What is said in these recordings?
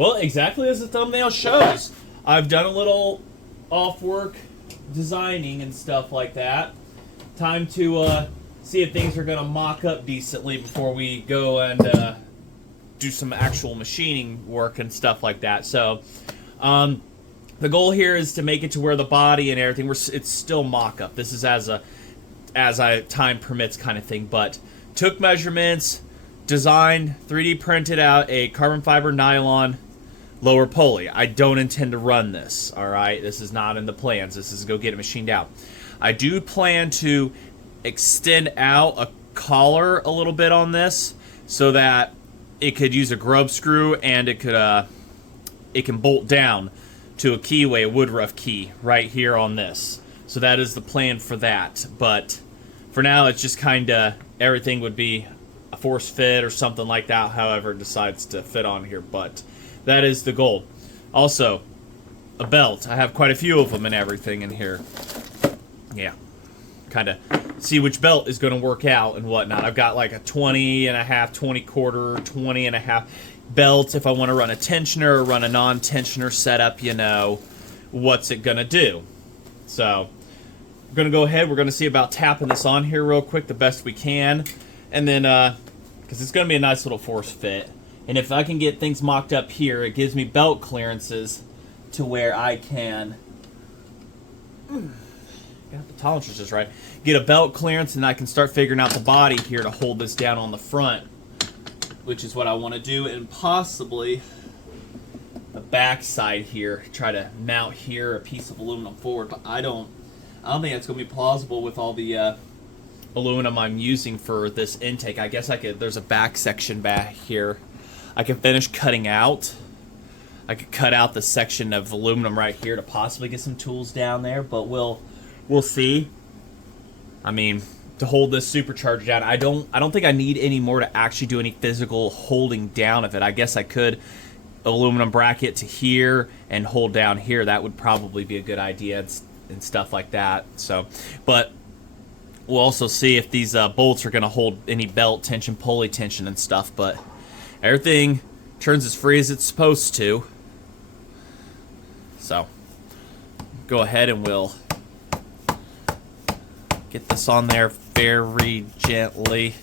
Well, exactly as the thumbnail shows. I've done a little off-work designing and stuff like that. Time to see if things are going to mock up decently before we go and do some actual machining work and stuff like that. So, the goal here is to make it to where the body and everything, it's still mock-up. This is as time permits kind of thing, but took measurements, designed, 3D printed out a carbon fiber nylon lower pulley. I don't intend to run this, all right? This is not in the plans. This is go get it machined out. I do plan to extend out a collar a little bit on this so that it could use a grub screw and it can bolt down to a keyway, a woodruff key right here on this. So that is the plan for that. But for now, it's just kind of everything would be a force fit or something like that, however it decides to fit on here. But that is the goal. Also, a belt. I have quite a few of them and everything in here. Yeah. Kind of see which belt is going to work out and whatnot. I've got like a 20 and a half, 20 quarter, 20 and a half belt. If I want to run a tensioner or run a non-tensioner setup, you know, what's it going to do? So, we're going to go ahead. We're going to see about tapping this on here real quick the best we can. And then, because it's going to be a nice little force fit. And if I can get things mocked up here, it gives me belt clearances to where I can... got the tolerances just right. Get a belt clearance, and I can start figuring out the body here to hold this down on the front, which is what I want to do, and possibly the back side here. Try to mount here a piece of aluminum forward, but I don't think it's going to be plausible with all the aluminum I'm using for this intake. I guess I could. There's a back section back here. I can finish cutting out. I could cut out the section of aluminum right here to possibly get some tools down there, but we'll see. I mean, to hold this supercharger down, I don't think I need any more to actually do any physical holding down of it. I guess I could aluminum bracket to here and hold down here. That would probably be a good idea and stuff like that. So, but we'll also see if these bolts are going to hold any belt tension, pulley tension and stuff. But everything turns as free as it's supposed to. So, go ahead and we'll get this on there very gently.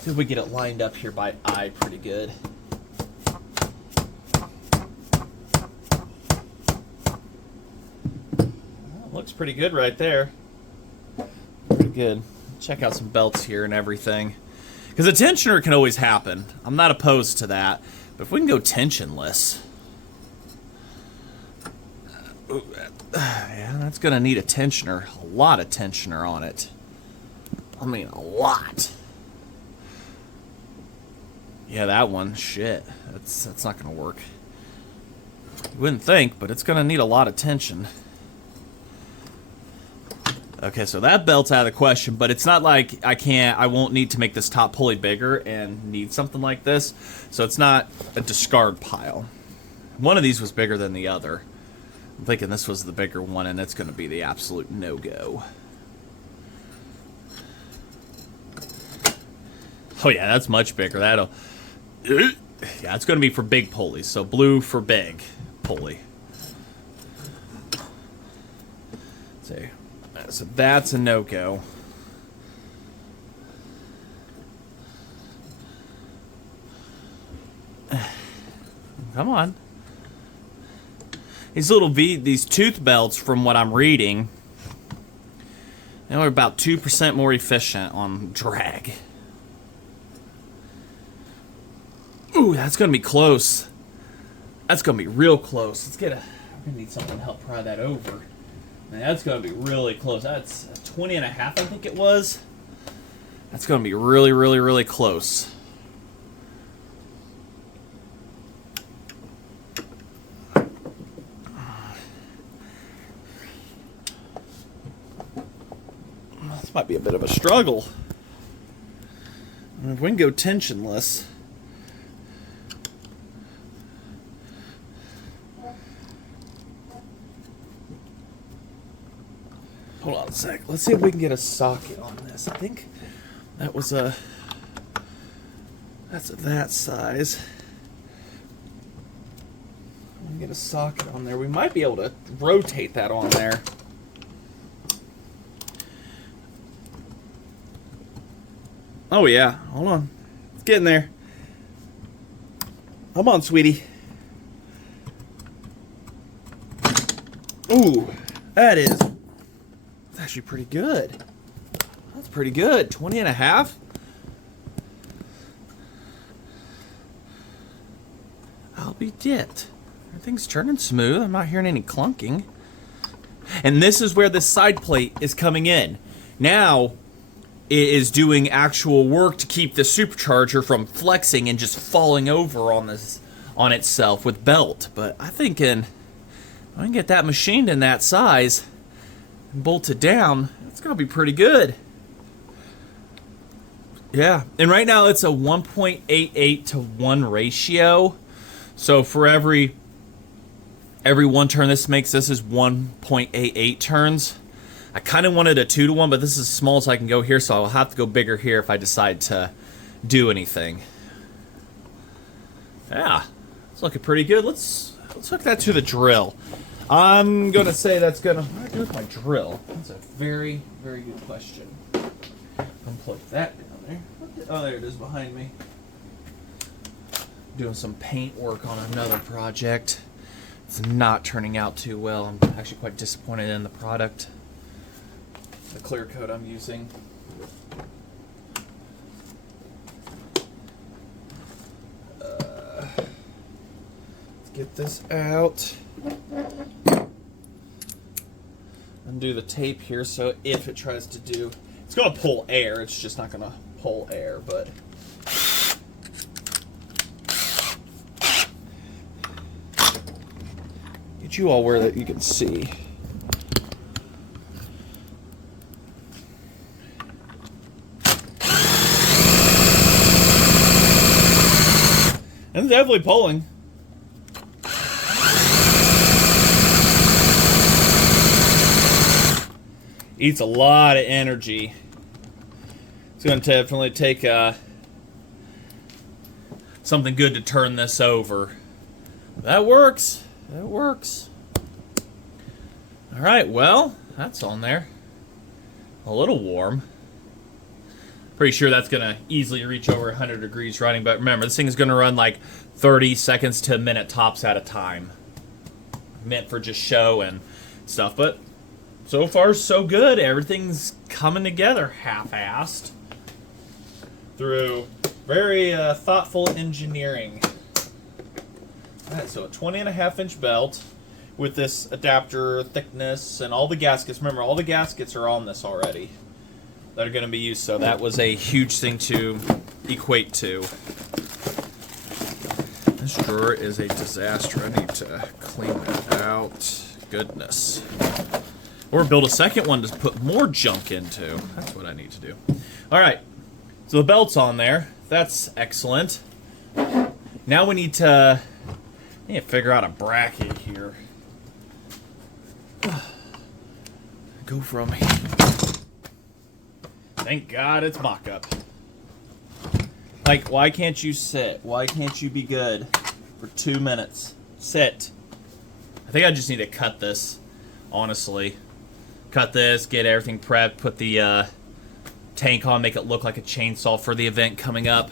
See if we get it lined up here by eye pretty good. Looks pretty good right there. Pretty good. Check out some belts here and everything. Because a tensioner can always happen. I'm not opposed to that. But if we can go tensionless... yeah, that's going to need a tensioner. A lot of tensioner on it. I mean, a lot. Yeah, that one. Shit. That's not going to work. You wouldn't think, but it's going to need a lot of tension. Okay, so that belt's out of the question, but it's not like I won't need to make this top pulley bigger and need something like this. So it's not a discard pile. One of these was bigger than the other. I'm thinking this was the bigger one, and it's going to be the absolute no-go. Oh, yeah, that's much bigger. That'll... yeah, it's going to be for big pulleys. So blue for big pulley. Let's see. So that's a no-go. Come on. These tooth belts, from what I'm reading, they are about 2% more efficient on drag. Ooh, that's gonna be close. That's gonna be real close. We're gonna need something to help pry that over. Man, that's gonna be really close. That's 20 and a half, I think it was. That's gonna be really, really, really close. This might be a bit of a struggle. If we can go tensionless. Hold on a sec. Let's see if we can get a socket on this. I think that was that's that size. Get a socket on there. We might be able to rotate that on there. Oh yeah, hold on. It's getting there. Come on, sweetie. Ooh, that's actually pretty good. That's pretty good. 20 and a half. I'll be dipped. Everything's turning smooth. I'm not hearing any clunking. And this is where this side plate is coming in. Now, it is doing actual work to keep the supercharger from flexing and just falling over on itself with belt. But I think I can get that machined in that size and bolted down. It's gonna be pretty good. Yeah, and right now it's a 1.88 to 1 ratio. So for every 1 turn this makes, this is 1.88 turns. I kind of wanted a 2 to 1, but this is as small as I can go here, so I'll have to go bigger here if I decide to do anything. Yeah, it's looking pretty good. Let's hook that to the drill. I'm gonna say that's gonna. What do I do with my drill? That's a very, very good question. Unplug that down there. Oh, there it is behind me. Doing some paint work on another project. It's not turning out too well. I'm actually quite disappointed in the product. The clear coat I'm using. Let's get this out. Undo the tape here, so if it tries to do, it's gonna pull air. It's just not gonna pull air, but. Get you all where that you can see. And it's definitely pulling. Eats a lot of energy. It's going to definitely take something good to turn this over. That works. That works. All right, well, that's on there. A little warm. Pretty sure that's going to easily reach over 100 degrees running, but remember, this thing is going to run like 30 seconds to a minute tops at a time. Meant for just show and stuff, but so far so good. Everything's coming together half-assed through very thoughtful engineering. All right, so a 20.5-inch belt with this adapter thickness and all the gaskets. Remember, all the gaskets are on this already that are going to be used, so that was a huge thing to equate to. This drawer is a disaster. I need to clean that out. Goodness. Or build a second one to put more junk into. That's what I need to do. All right, so the belt's on there. That's excellent. Now we need to figure out a bracket here. Go from here. Thank God it's mock-up. Like, why can't you sit? Why can't you be good for 2 minutes? Sit. I think I just need to cut this, honestly. Cut this, get everything prepped, put the tank on, make it look like a chainsaw for the event coming up.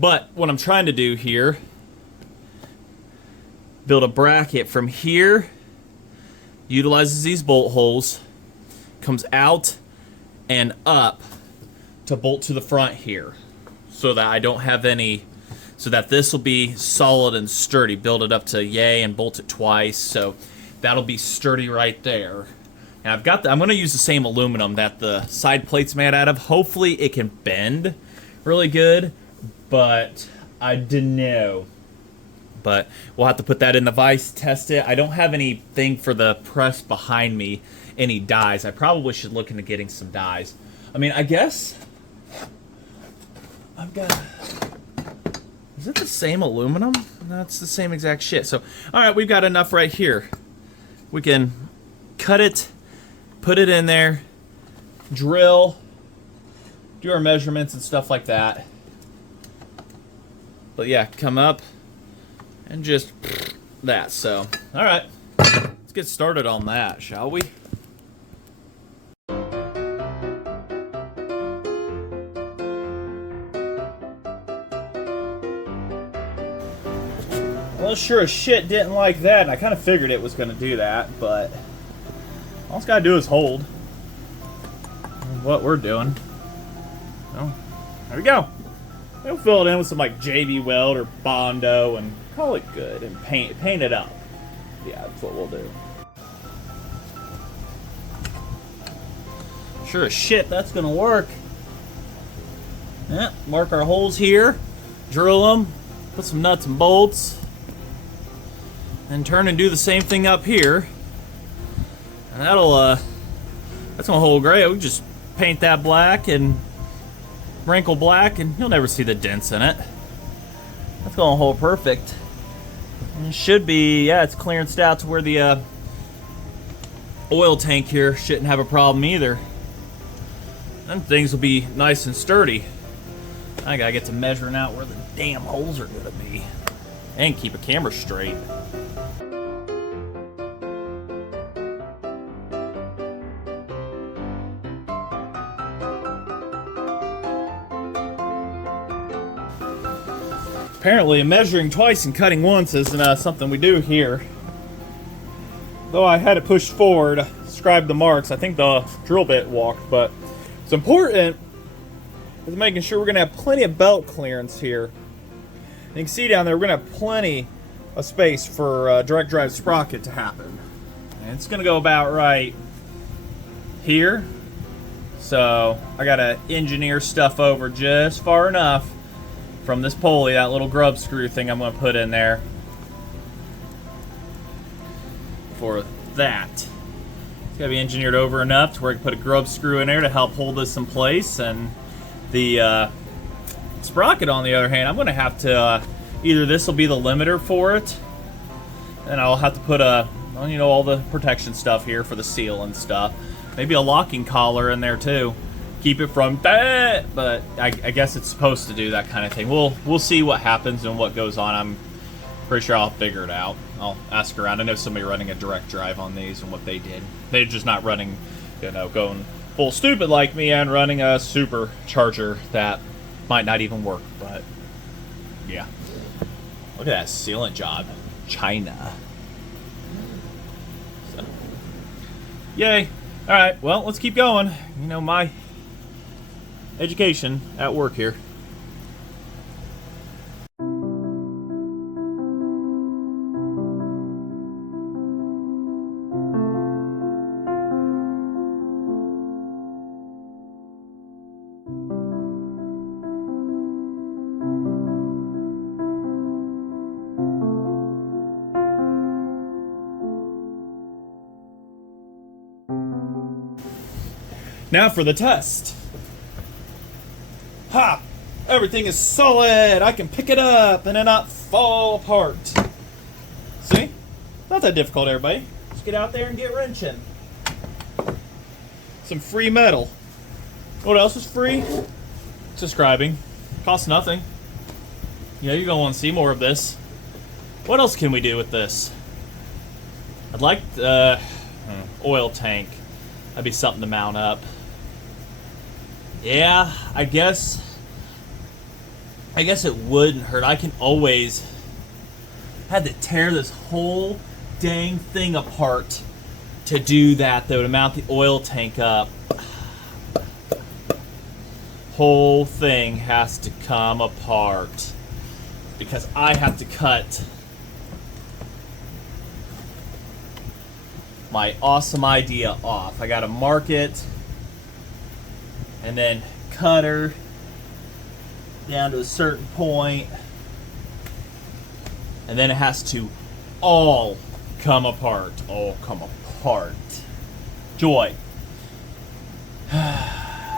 But what I'm trying to do here, build a bracket from here, utilizes these bolt holes, comes out and up to bolt to the front here, so that I don't have any, so that this will be solid and sturdy. Build it up to yay and bolt it twice, so that'll be sturdy right there. And I've got I'm going to use the same aluminum that the side plate's made out of. Hopefully it can bend really good, but I don't know. But we'll have to put that in the vise, test it. I don't have anything for the press behind me, any dies. I probably should look into getting some dies. I mean, I guess I've got... Is it the same aluminum? No, it's the same exact shit. So, all right, we've got enough right here. We can cut it, put it in there, drill, do our measurements and stuff like that. But yeah, come up and just that. So, all right, let's get started on that, shall we? Well, sure as shit didn't like that, and I kind of figured it was going to do that, but all it's got to do is hold what we're doing. Well, there we go. We'll fill it in with some like JB Weld or Bondo and call it good and paint it up. Yeah, that's what we'll do. Sure as shit that's going to work. Yeah, mark our holes here, drill them, put some nuts and bolts, and turn and do the same thing up here. And that's gonna hold great. We just paint that black and wrinkle black, and you'll never see the dents in it. That's gonna hold perfect. And it should be, yeah, it's clearanced out to where the oil tank here shouldn't have a problem either. Then things will be nice and sturdy. I gotta get to measuring out where the damn holes are gonna be and keep a camera straight. Apparently, measuring twice and cutting once isn't something we do here. Though I had it pushed forward, scribed the marks, I think the drill bit walked, but it's important is making sure we're going to have plenty of belt clearance here. And you can see down there, we're going to have plenty of space for direct drive sprocket to happen. And it's going to go about right here. So I got to engineer stuff over just far enough from this pulley, that little grub screw thing I'm going to put in there for that. It's got to be engineered over enough to where I can put a grub screw in there to help hold this in place. And the sprocket, on the other hand, I'm going to have to, either this will be the limiter for it, and I'll have to put well, you know, all the protection stuff here for the seal and stuff. Maybe a locking collar in there too. Keep it from that, but I guess it's supposed to do that kind of thing. We'll see what happens and what goes on. I'm pretty sure I'll figure it out. I'll ask around. I know somebody running a direct drive on these and what they did. They're just not running, you know, going full stupid like me and running a supercharger that might not even work. But yeah, look at that sealant job, China. So, yay! All right, well, let's keep going. You know, my education at work here. Now for the test. Ha! Everything is solid! I can pick it up and it not fall apart. See? Not that difficult, everybody. Just get out there and get wrenching. Some free metal. What else is free? Subscribing. Costs nothing. You know, you're going to want to see more of this. What else can we do with this? I'd like oil tank. That'd be something to mount up. Yeah, I guess it wouldn't hurt. I can always had to tear this whole dang thing apart to do that, though, to mount the oil tank up. Whole thing has to come apart because I have to cut my awesome idea off. I gotta mark it and then cut her down to a certain point, and then it has to all come apart. All come apart. Joy. I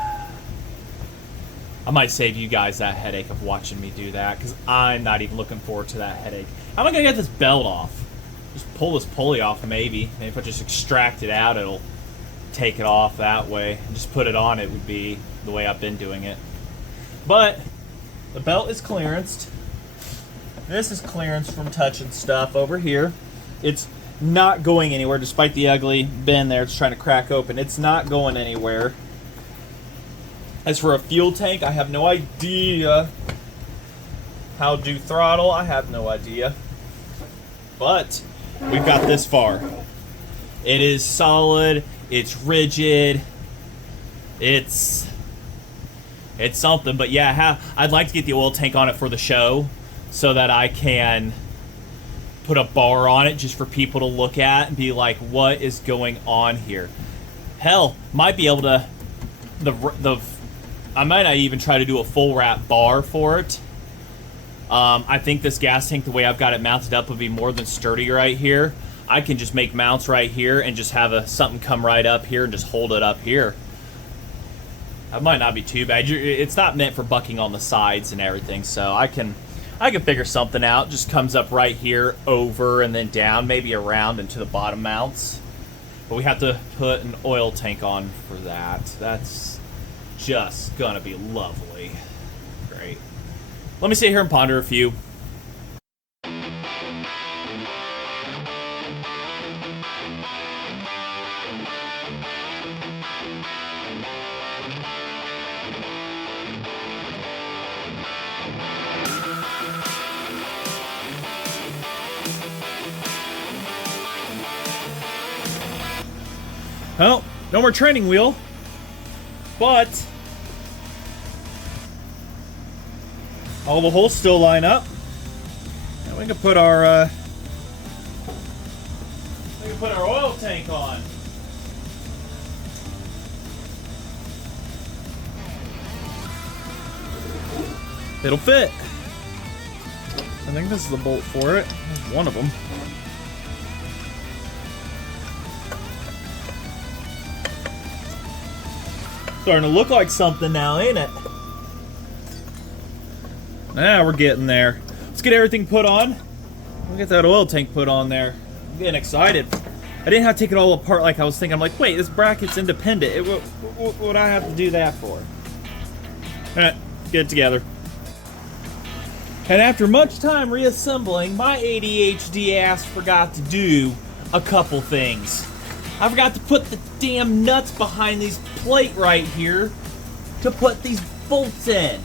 might save you guys that headache of watching me do that, because I'm not even looking forward to that headache. How am I gonna get this belt off? Just pull this pulley off, maybe. Maybe if I just extract it out, it'll take it off that way. And just put it on, it would be the way I've been doing it. But the belt is clearanced. This is clearance from touching stuff over here. It's not going anywhere despite the ugly bend there. It's trying to crack open. It's not going anywhere. As for a fuel tank, I have no idea how to do throttle. I have no idea. But we've got this far. It is solid. It's rigid. It's something. But yeah, I'd like to get the oil tank on it for the show so that I can put a bar on it just for people to look at and be like, what is going on here? Hell, might be able to I might not even try to do a full wrap bar for it. I think this gas tank, the way I've got it mounted up, would be more than sturdy right here. I can just make mounts right here and just have something come right up here and just hold it up here. That might not be too bad. It's not meant for bucking on the sides and everything, so I can figure something out. Just comes up right here, over, and then down, maybe around into the bottom mounts. But we have to put an oil tank on for that. That's just gonna be lovely. Great. Let me sit here and ponder a few. Well, no more training wheel, but all the holes still line up. And we can put our oil tank on. It'll fit. I think this is the bolt for it. There's one of them. Starting to look like something now, ain't it? Now we're getting there. Let's get everything put on. We'll get that oil tank put on there. I'm getting excited. I didn't have to take it all apart like I was thinking. I'm like, wait, this bracket's independent. What would I have to do that for? Alright, get it together. And after much time reassembling, my ADHD ass forgot to do a couple things. I forgot to put the damn nuts behind these plate right here to put these bolts in.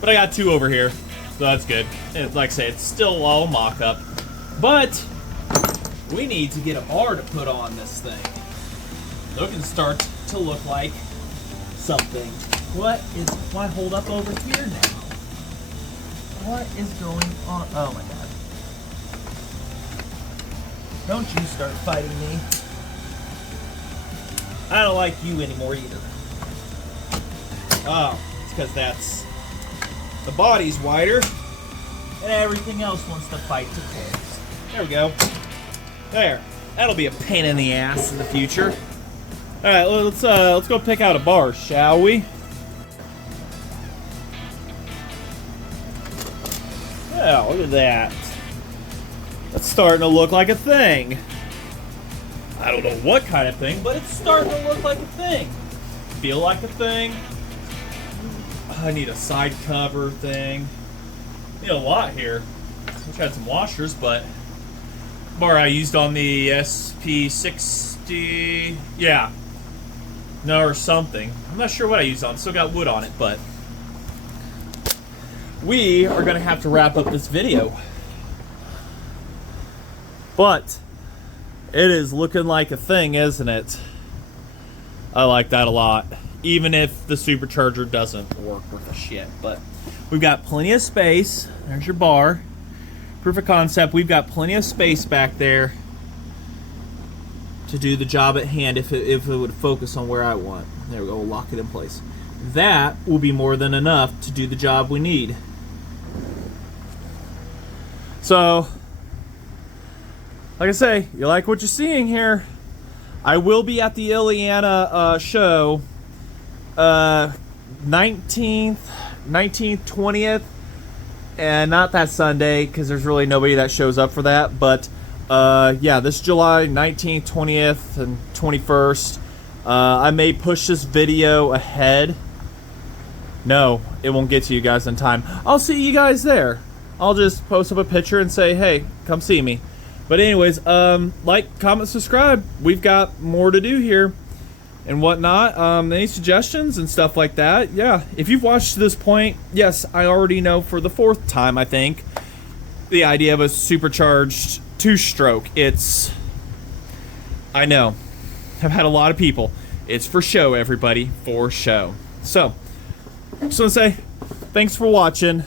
But I got two over here, so that's good. And like I say, it's still all mock-up. But we need to get a bar to put on this thing. So it can start to look like something. What is my hold up over here now? What is going on? Oh my god. Don't you start fighting me. I don't like you anymore either. Oh, it's because the body's wider and everything else wants to fight to close. There we go. There. That'll be a pain in the ass in the future. Alright, let's go pick out a bar, shall we? Oh, look at that. That's starting to look like a thing. I don't know what kind of thing, but it's starting to look like a thing. Feel like a thing. I need a side cover thing. Need a lot here. Wish I had some washers, but bar I used on the SP60, yeah. No, or something. I'm not sure what I used on. Still got wood on it, but we are gonna have to wrap up this video. But it is looking like a thing, isn't it? I like that a lot. Even if the supercharger doesn't work worth a shit. But we've got plenty of space. There's your bar. Proof of concept. We've got plenty of space back there to do the job at hand if it would focus on where I want. There we go. We'll lock it in place. That will be more than enough to do the job we need. So, like I say, you like what you're seeing here. I will be at the Ileana show 19th, 20th, and not that Sunday because there's really nobody that shows up for that. But yeah, this July 19th, 20th, and 21st. I may push this video ahead. No, it won't get to you guys in time. I'll see you guys there. I'll just post up a picture and say, hey, come see me. But anyways, like, comment, subscribe. We've got more to do here and whatnot. Any suggestions and stuff like that? Yeah, if you've watched to this point, yes, I already know for the 4th time, I think, the idea of a supercharged 2-stroke. I know, I've had a lot of people. It's for show, everybody, for show. So, just want to say, thanks for watching.